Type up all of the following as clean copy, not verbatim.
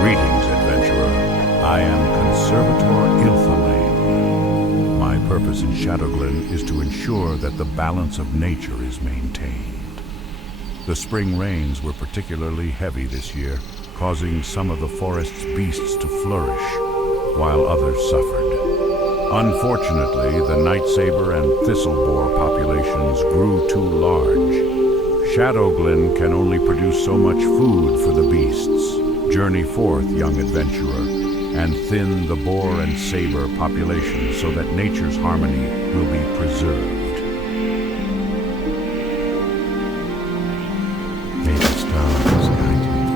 Greetings, adventurer. I am Conservator Ilthalane. My purpose in Shadowglen is to ensure that the balance of nature is maintained. The spring rains were particularly heavy this year, causing some of the forest's beasts to flourish, while others suffered. Unfortunately, the Nightsaber and Thistleboar populations grew too large. Shadowglen can only produce so much food for the beasts. Journey forth, young adventurer, and thin the boar and saber populations so that nature's harmony will be preserved. May the stars guide you.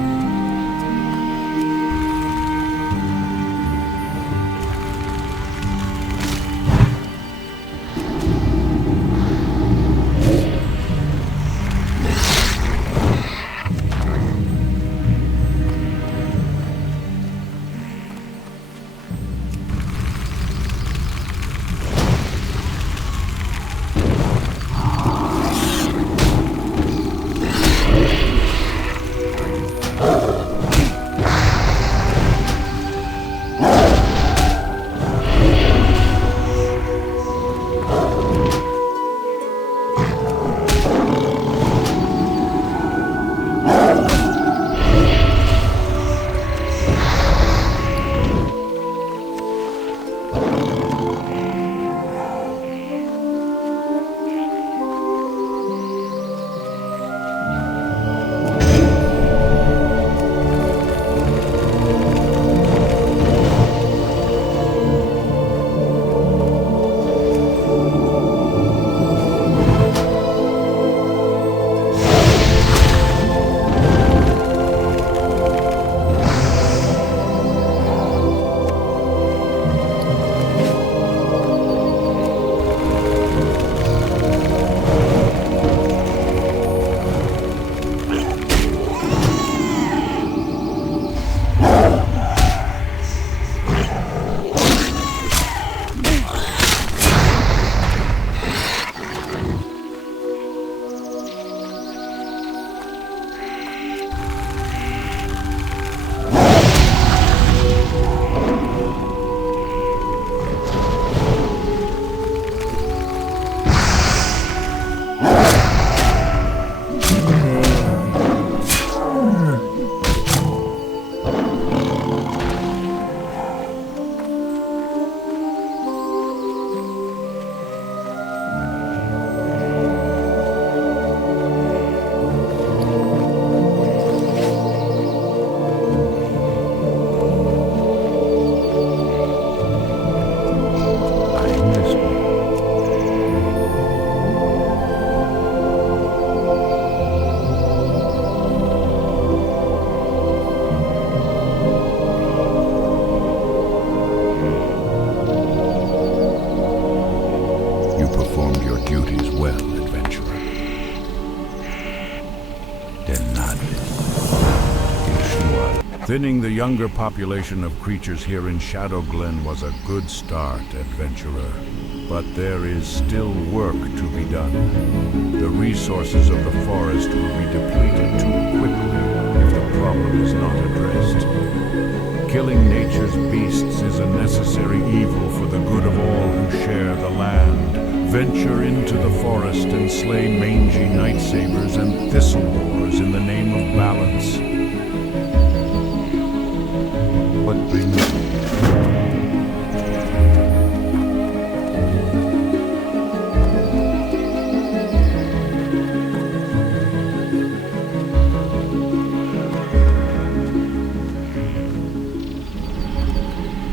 Thinning the younger population of creatures here in Shadowglen was a good start, adventurer. But there is still work to be done. The resources of the forest will be depleted too quickly if the problem is not addressed. Killing nature's beasts is a necessary evil for the good of all who share the land. Venture into the forest and slay mangy nightsabers and thistleboars in the name of balance. What brings you?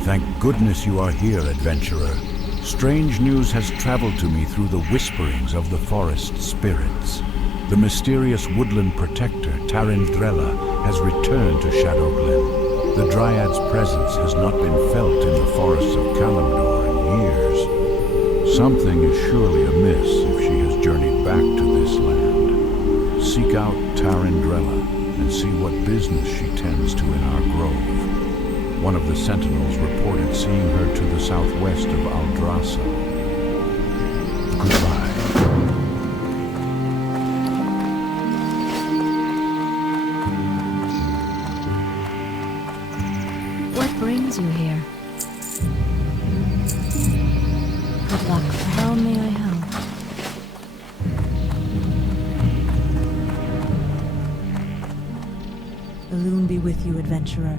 Thank goodness you are here, adventurer. Strange news has traveled to me through the whisperings of the forest spirits. The mysterious woodland protector, Tarindrella, has returned to Shadowglen. The Dryad's presence has not been felt in the forests of Kalimdor in years. Something is surely amiss if she has journeyed back to this land. Seek out Tarindrella and see what business she tends to in our grove. One of the sentinels reported seeing her to the southwest of Aldrassil. Goodbye. What brings you here? Good luck. How may I help? The loon be with you, adventurer.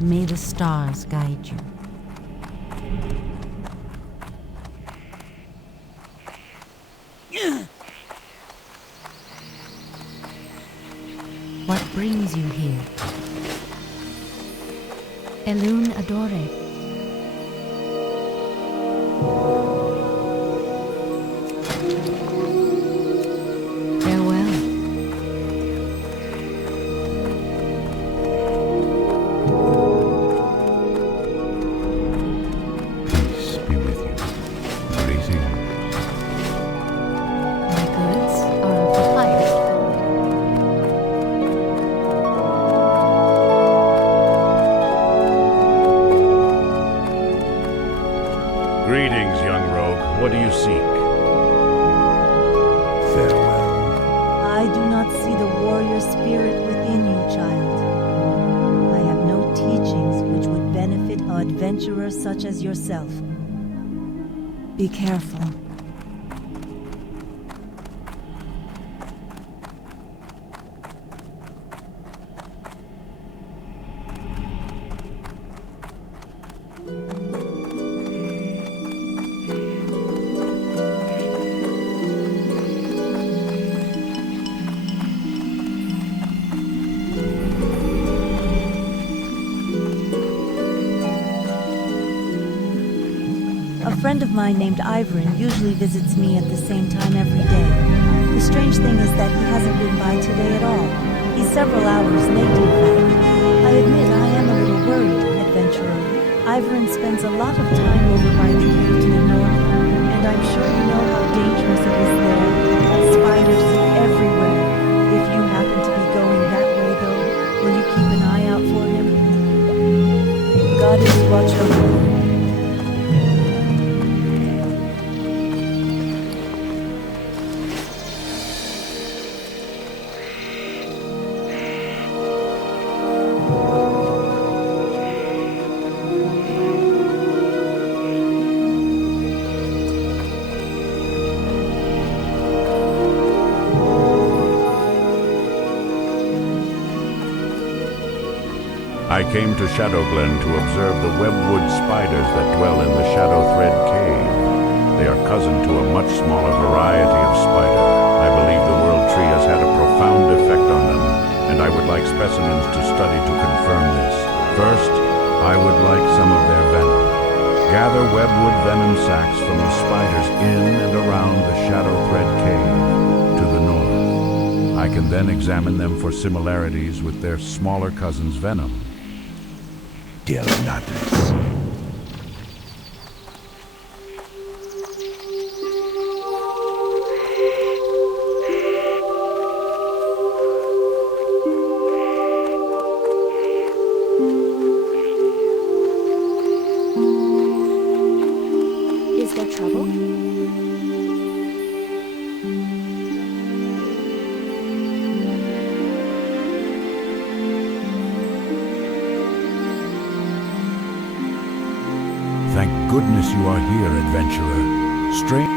May the stars guide you. What brings you here? Elune Adore. Farewell. Peace be with you. Greetings. My goods are of the highest quality. Greetings, young rogue. What do you seek? Farewell. I do not see the warrior spirit within you, child. I have no teachings which would benefit an adventurer such as yourself. Be careful. A friend of mine named Ivorin usually visits me at the same time every day. The strange thing is that he hasn't been by today at all. He's several hours late, in fact. I admit I am a little worried, adventurer. Ivorin spends a lot of time over by the cave to the north, and I'm sure you know how dangerous it is there. Spiders everywhere. If you happen to be going that way, though, will you keep an eye out for him? Goddess watch over you. I came to Shadowglen to observe the webwood spiders that dwell in the Shadow Thread Cave. They are cousin to a much smaller variety of spider. I believe the world tree has had a profound effect on them, and I would like specimens to study to confirm this. First, I would like some of their venom. Gather webwood venom sacs from the spiders in and around the Shadow Thread Cave to the north. I can then examine them for similarities with their smaller cousin's venom. Dolanaar. Is there trouble? Thank goodness you are here, adventurer. Strange.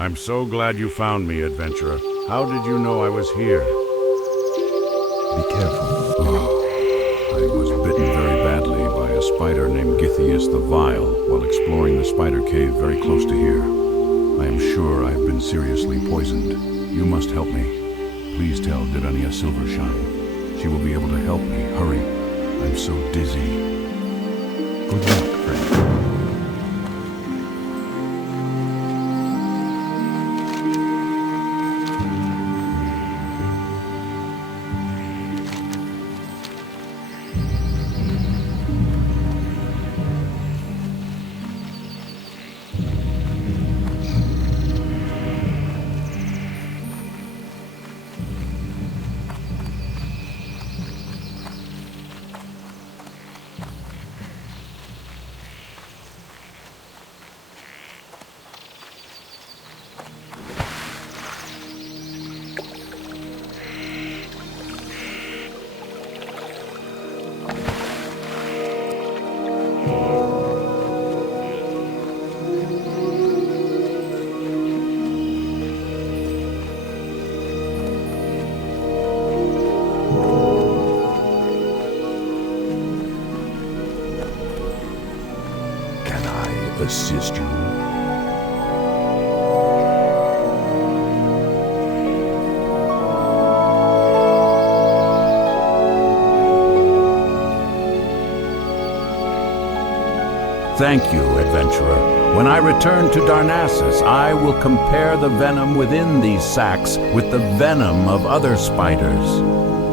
I'm so glad you found me, adventurer. How did you know I was here? Be careful. I was bitten very badly by a spider named Githias the Vile while exploring the spider cave very close to here. I am sure I have been seriously poisoned. You must help me. Please tell Dirania Silvershine. She will be able to help me. Hurry. I'm so dizzy. Good luck, friend. Assist you. Thank you, adventurer. When I return to Darnassus, I will compare the venom within these sacs with the venom of other spiders.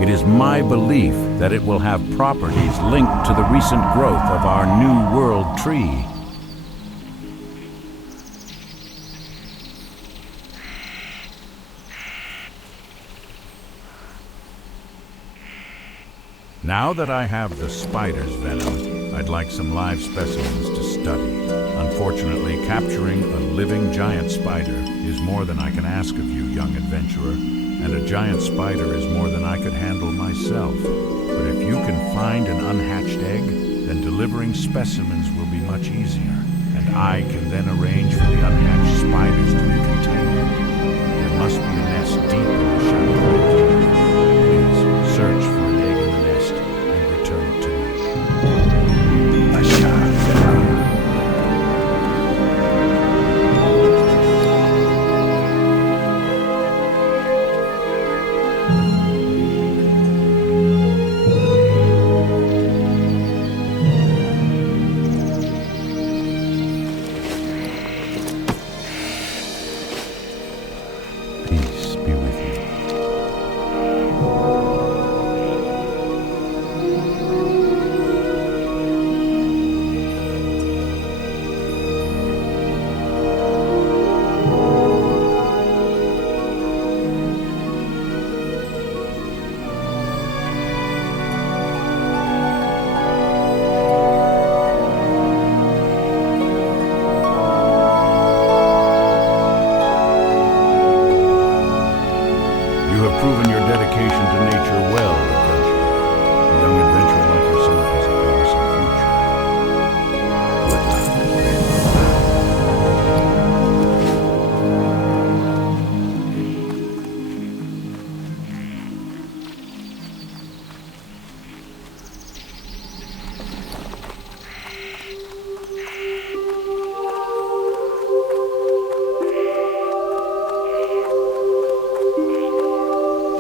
It is my belief that it will have properties linked to the recent growth of our New World tree. Now that I have the spider's venom, I'd like some live specimens to study. Unfortunately, capturing a living giant spider is more than I can ask of you, young adventurer, and a giant spider is more than I could handle myself. But if you can find an unhatched egg, then delivering specimens will be much easier, and I can then arrange for the unhatched spiders to be contained. There must be a nest deep in the Shadowglen. Please search for an egg in the nest and return it to me. Peace be with you. You have proven your dedication to nature well, adventurer. A young adventurer like yourself has a promising future. Good luck.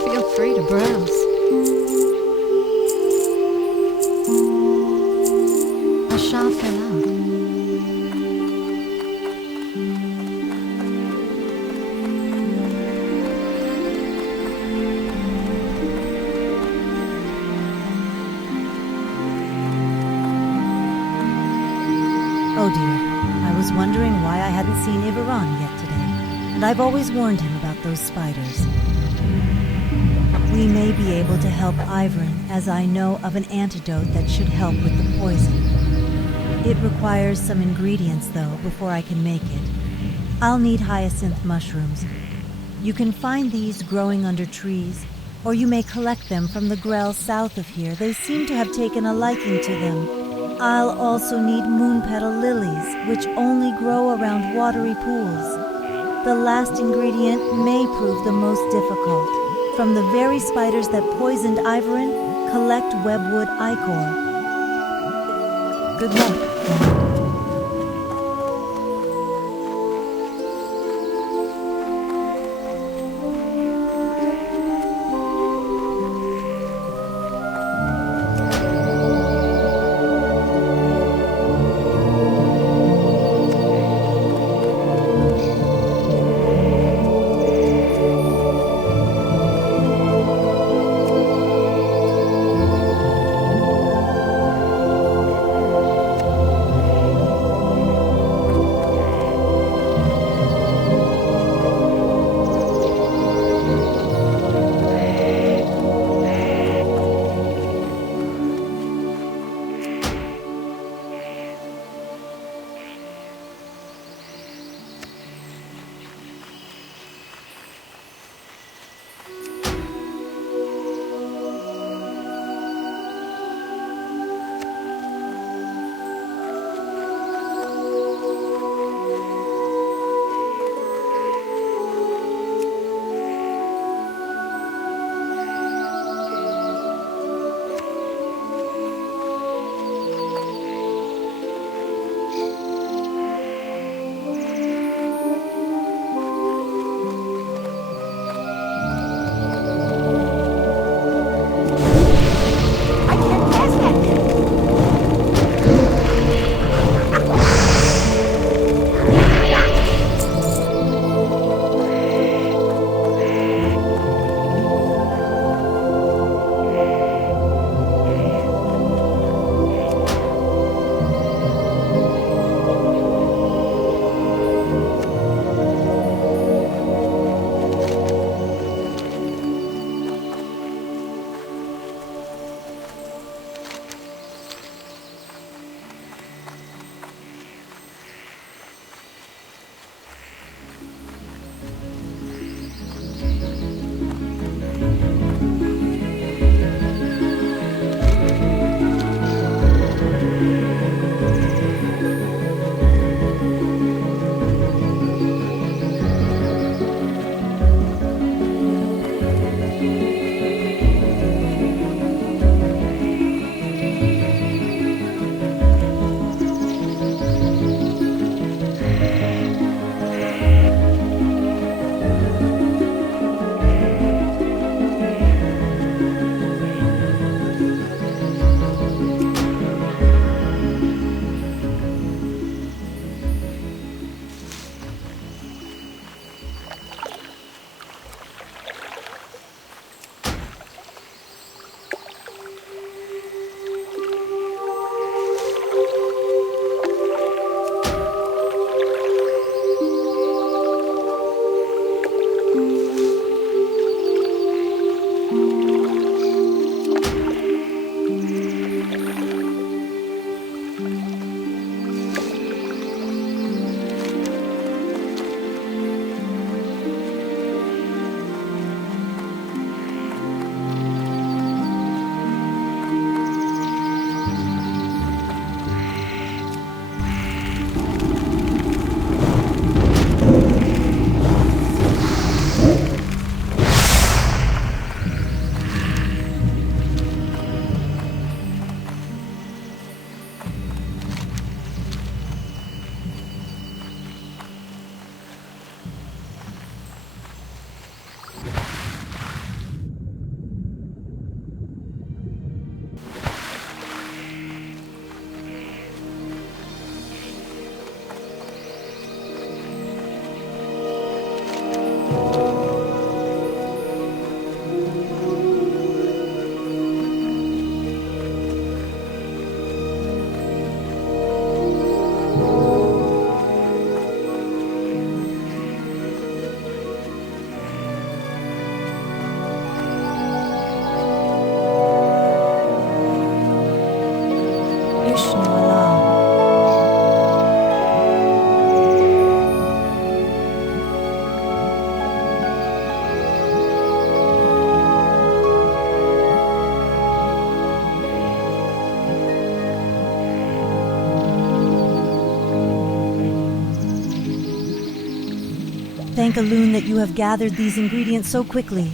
Feel free to browse. A shall fill out. Oh dear, I was wondering why I hadn't seen Ivaran yet today, and I've always warned him about those spiders. We may be able to help Ivran, as I know of an antidote that should help with the poison. It requires some ingredients, though, before I can make it. I'll need hyacinth mushrooms. You can find these growing under trees, or you may collect them from the Grell south of here. They seem to have taken a liking to them. I'll also need moon petal lilies, which only grow around watery pools. The last ingredient may prove the most difficult. From the very spiders that poisoned Ivorin, collect webwood ichor. Good luck, friend. thank Elune that you have gathered these ingredients so quickly.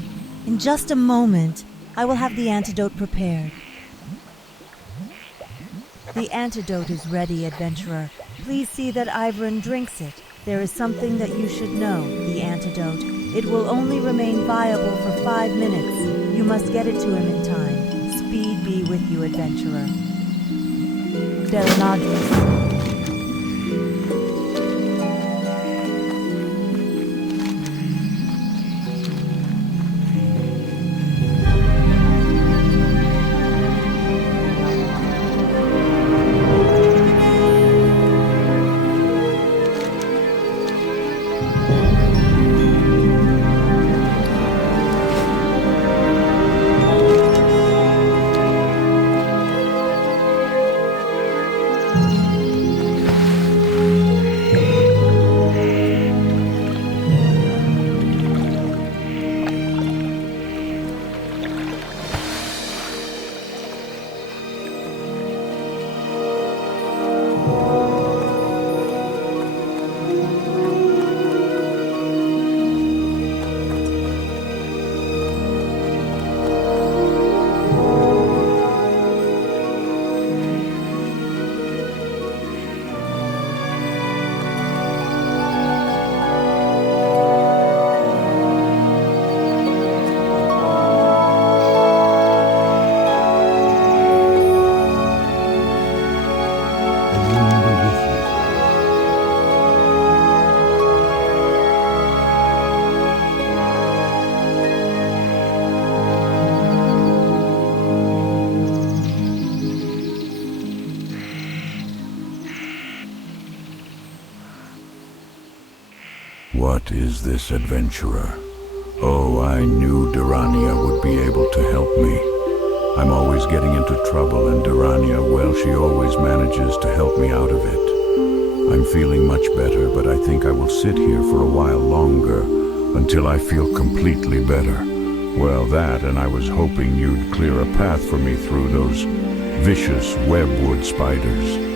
In just a moment, I will have the antidote prepared. The antidote is ready, adventurer. Please see that Ivern drinks it. There is something that you should know, the antidote. It will only remain viable for 5 minutes. You must get it to him in time. Speed be with you, adventurer. Dolanaar. What is this, adventurer? Oh, I knew Durania would be able to help me. I'm always getting into trouble, and Durania, well, she always manages to help me out of it. I'm feeling much better, but I think I will sit here for a while longer, until I feel completely better. Well, that, and I was hoping you'd clear a path for me through those vicious webwood spiders.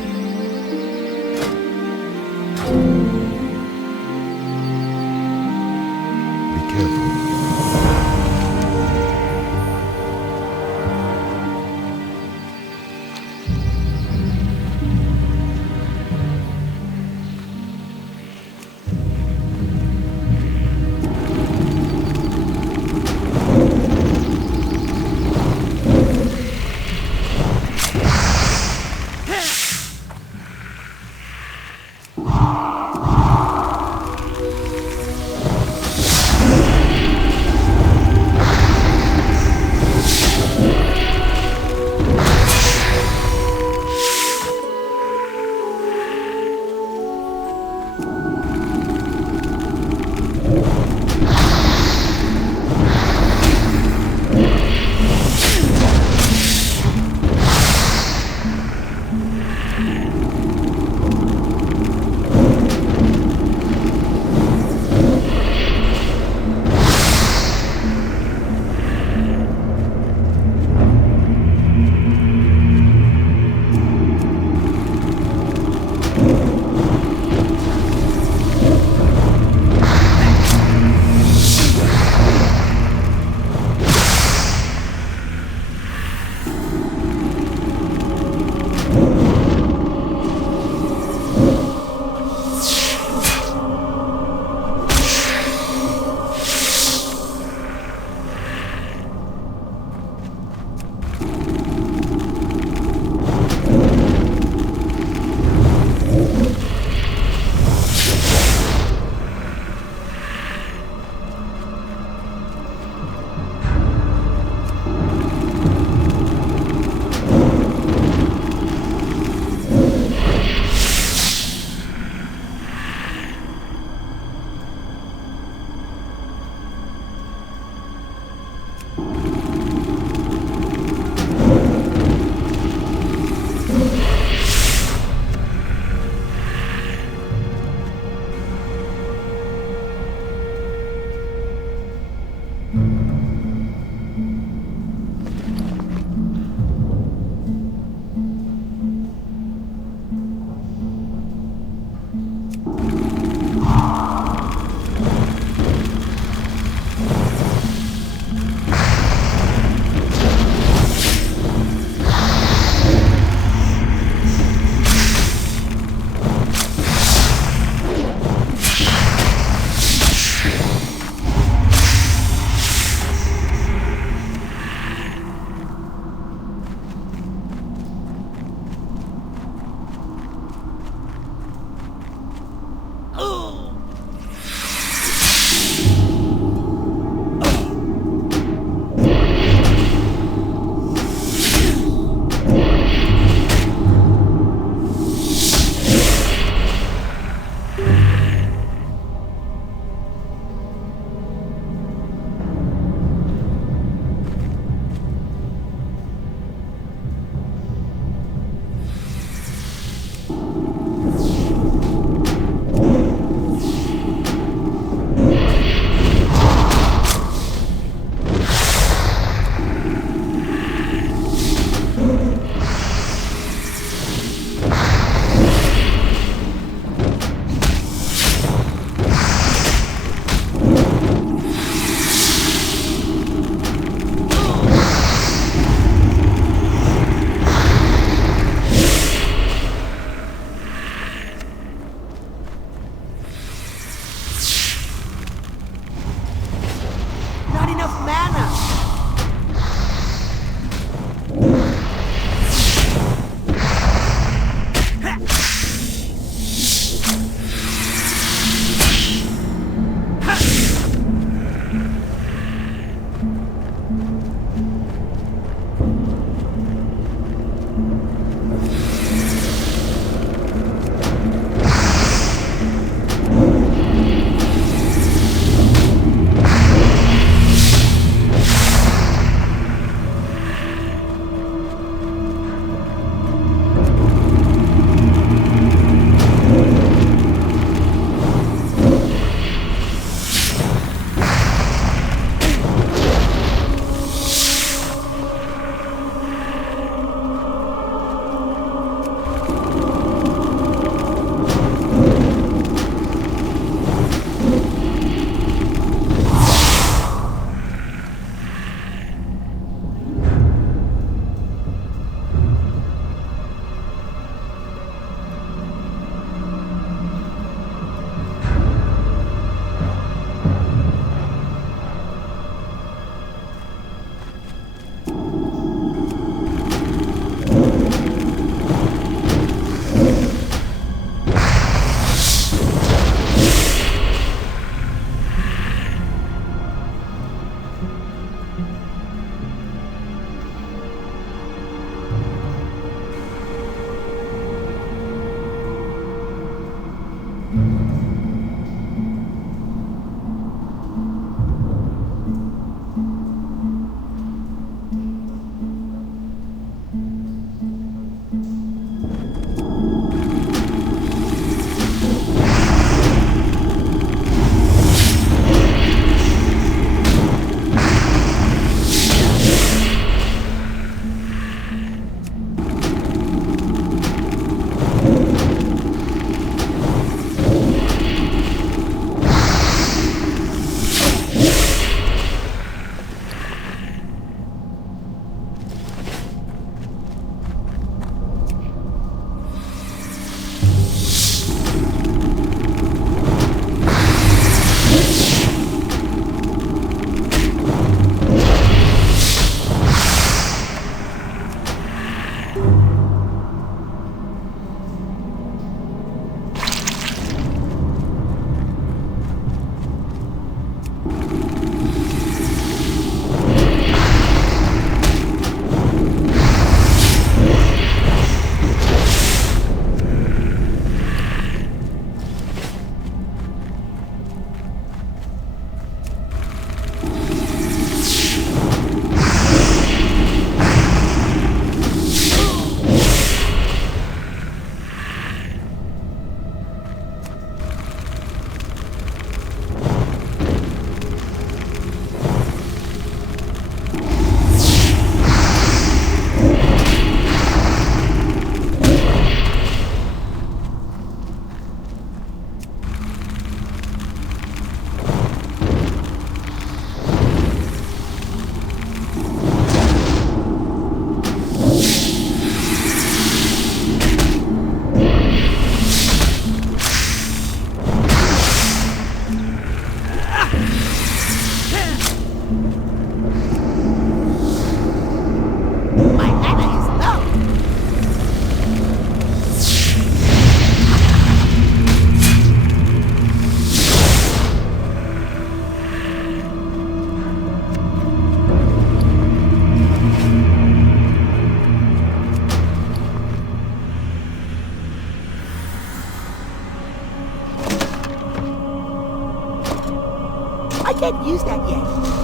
Can't use that yet.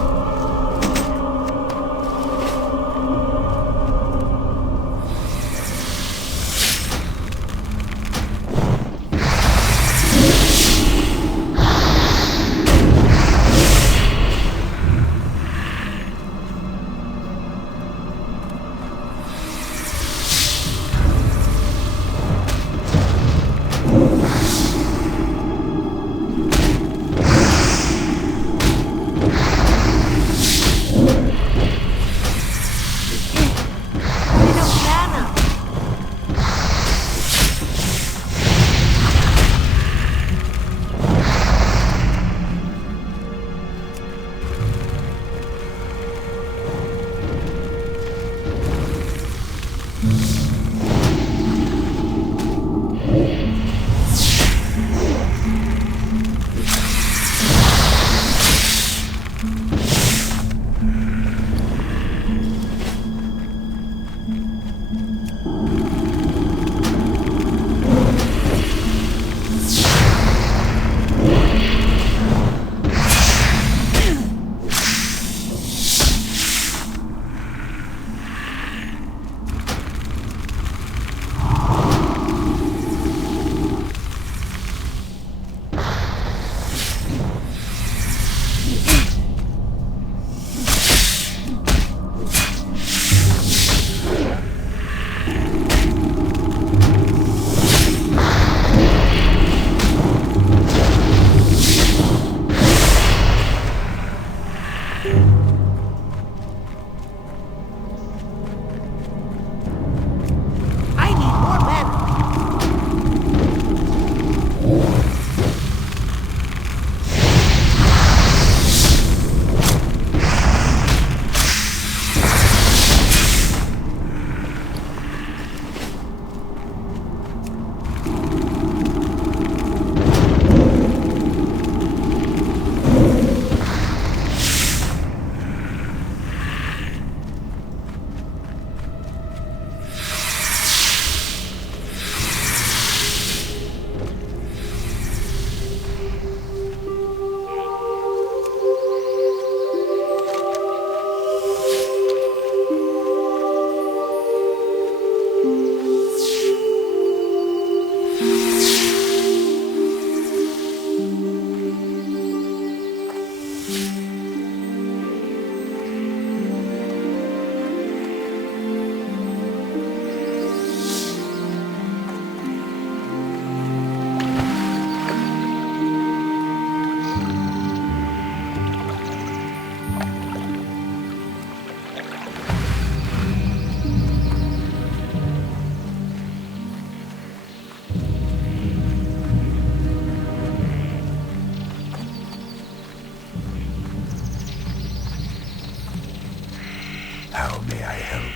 How may I help?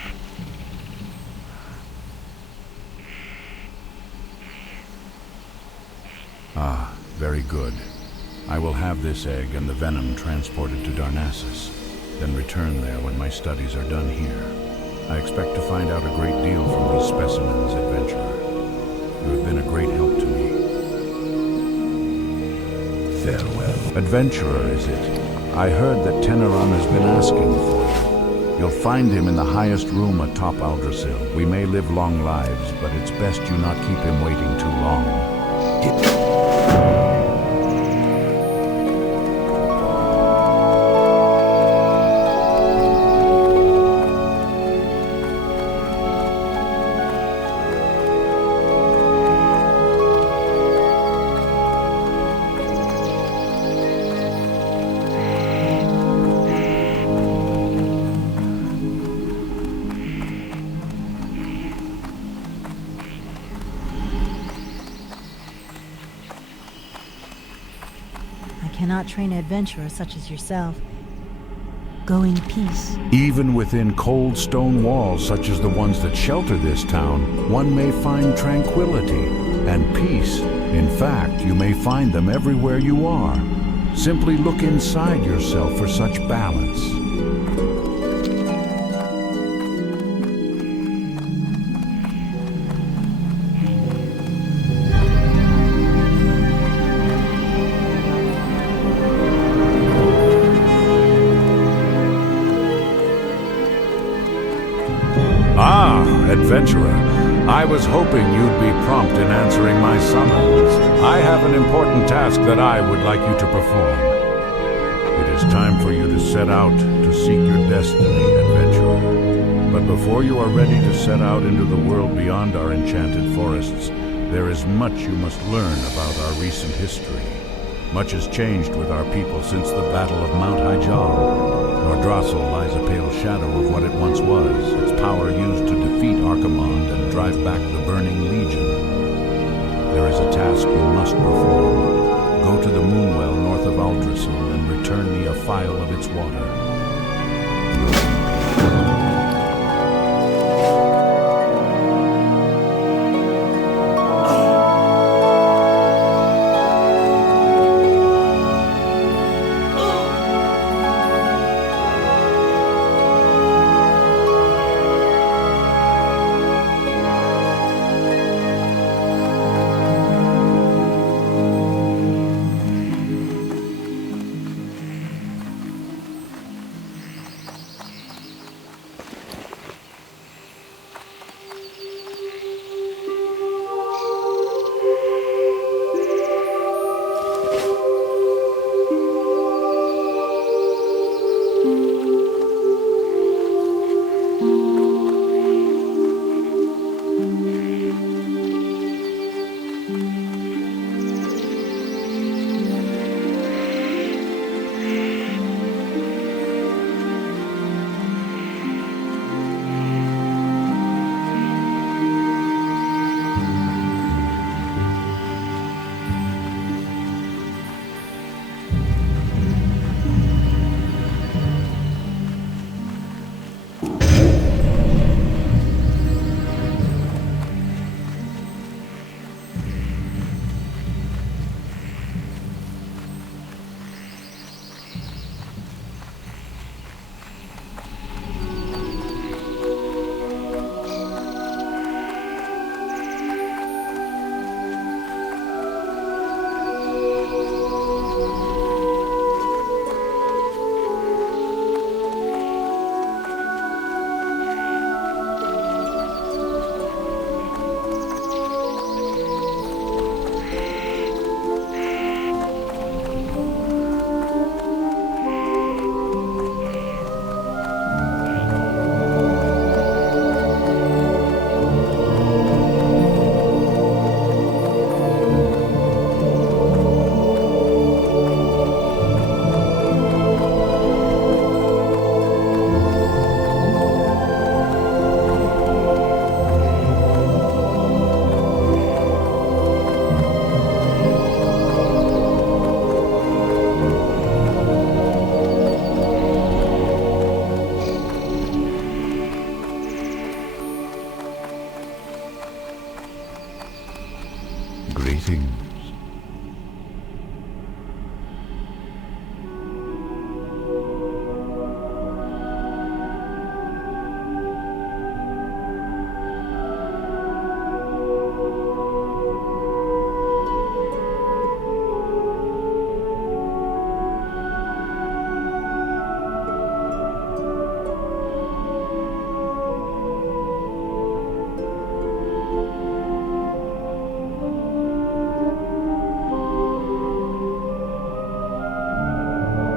Ah, very good. I will have this egg and the venom transported to Darnassus, then return there when my studies are done here. I expect to find out a great deal from these specimens, adventurer. You have been a great help to me. Farewell. Adventurer, is it? I heard that Teneron has been asking for you. You'll find him in the highest room atop Aldrassil. We may live long lives, but it's best you not keep him waiting too long. Cannot train an adventurer such as yourself. Go in peace. Even within cold stone walls such as the ones that shelter this town, one may find tranquility and peace. In fact, you may find them everywhere you are. Simply look inside yourself for such balance. adventurer. I was hoping you'd be prompt in answering my summons. I have an important task that I would like you to perform. It is time for you to set out to seek your destiny, adventurer. But before you are ready to set out into the world beyond our enchanted forests, there is much you must learn about our recent history. Much has changed with our people since the Battle of Mount Hyjal. Aldrassil lies a pale shadow of what it once was, its power used to defeat Archimonde and drive back the Burning Legion. There is a task you must perform. Go to the Moonwell north of Aldrassil and return me a phial of its water.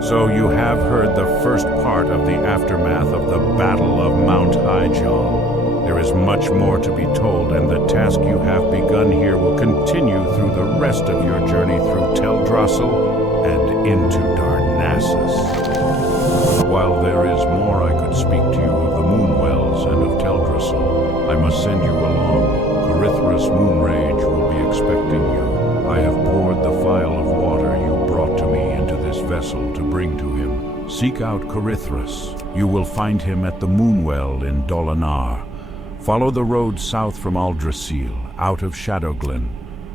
So you have heard the first part of the aftermath of the Battle of Mount Hyjal. There is much more to be told, and the task you have begun here will continue through the rest of your journey through Teldrassil and into Darnassus. While there is more I could speak to you of the Moonwells and of Teldrassil, I must send you along. Carithra's Moonrage will be expecting you. I have poured the phial of water you brought to me into this vessel to bring to him. Seek out Carithras. You will find him at the Moonwell in Dolanaar. Follow the road south from Aldrassil, out of Shadowglen,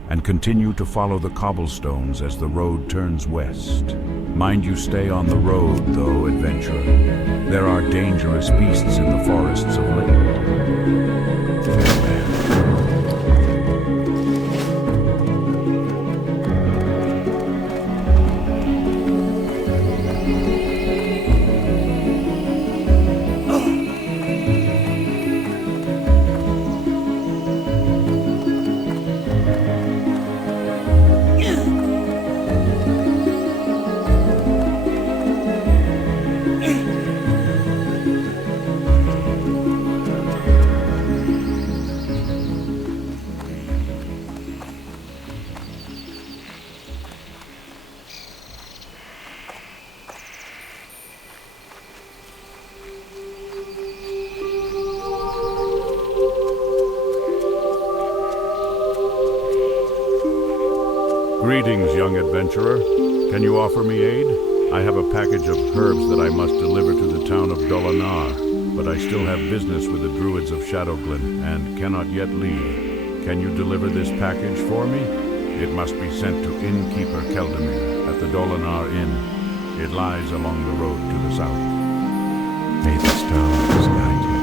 and continue to follow the cobblestones as the road turns west. Mind you stay on the road, though, adventurer. There are dangerous beasts in the forests of late. Farewell. Greetings, young adventurer. Can you offer me aid? I have a package of herbs that I must deliver to the town of Dolanaar, but I still have business with the druids of Shadowglen and cannot yet leave. Can you deliver this package for me? It must be sent to innkeeper Keldamir at the Dolanaar Inn. It lies along the road to the south. May the stars guide you.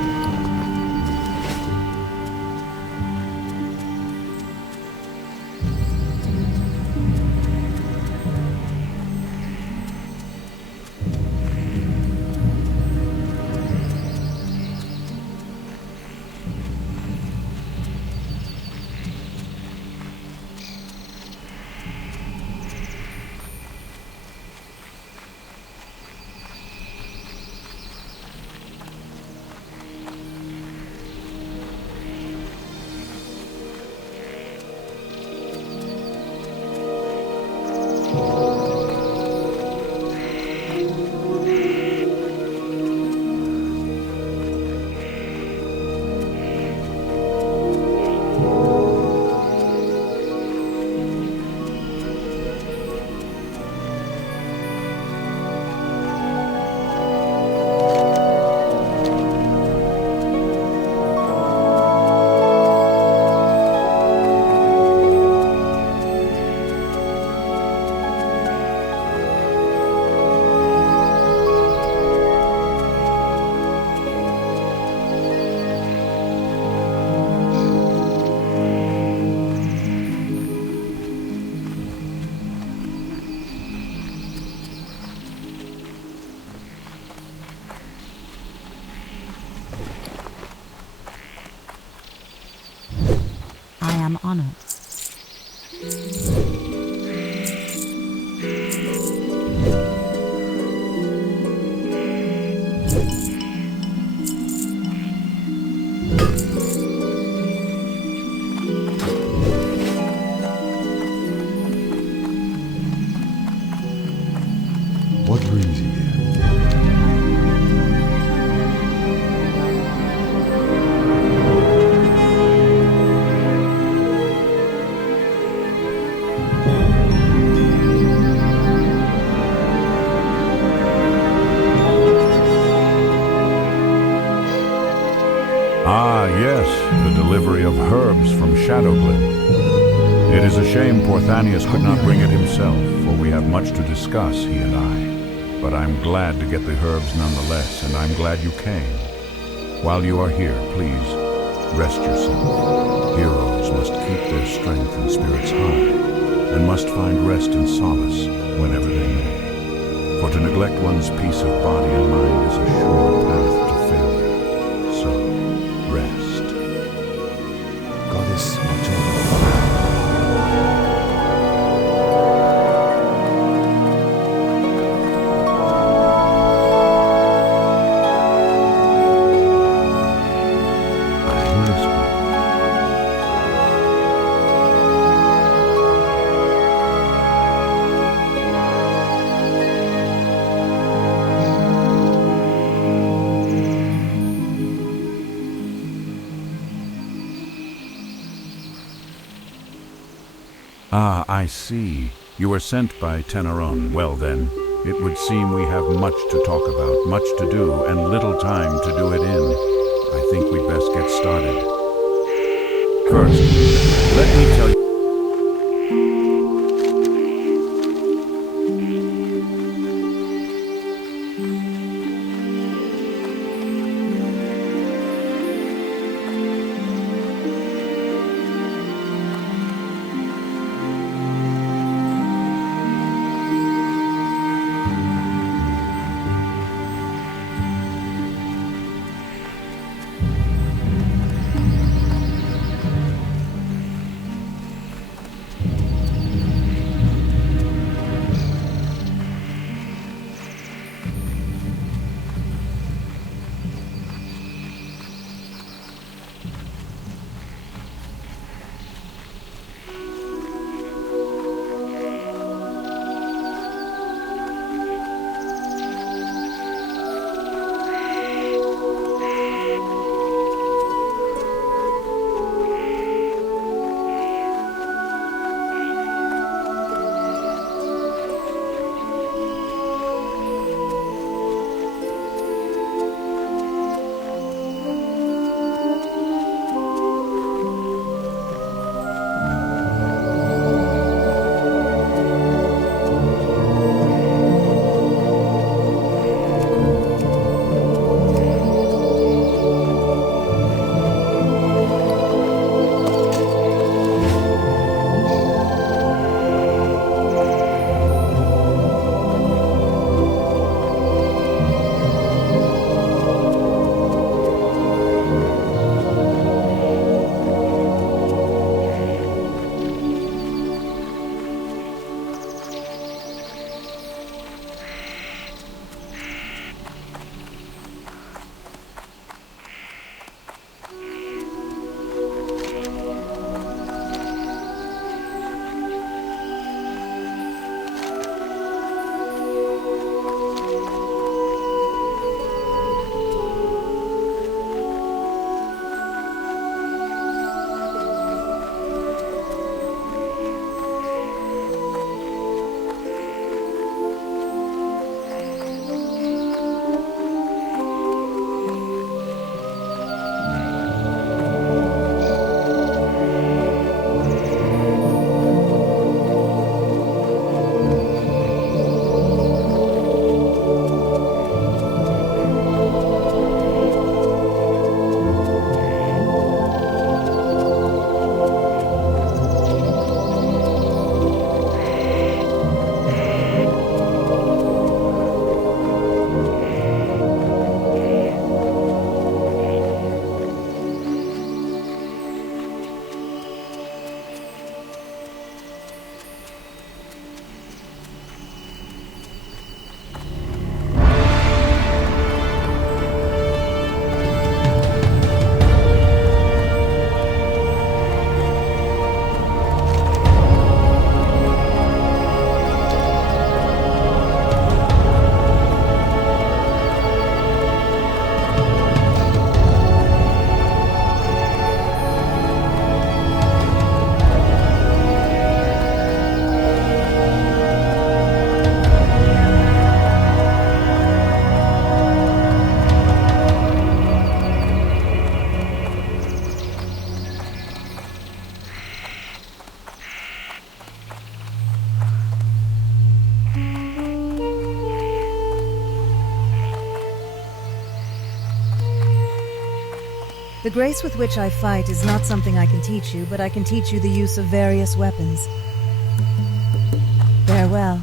I am honored. What brings you here? Ah, yes, the delivery of herbs from Shadowglen. It is a shame Porthanius could not bring it himself, for we have much to discuss, he and I. But I'm glad to get the herbs nonetheless, and I'm glad you came. While you are here, please, rest yourself. Heroes must keep their strength and spirits high, and must find rest and solace whenever they may. For to neglect one's peace of body and mind is a sure path to failure. So, rest. Goddess Majora. Ah, I see. You were sent by Teneron. Well then, it would seem we have much to talk about, much to do, and little time to do it in. I think we'd best get started. First, let me tell you... The grace with which I fight is not something I can teach you, but I can teach you the use of various weapons. Farewell.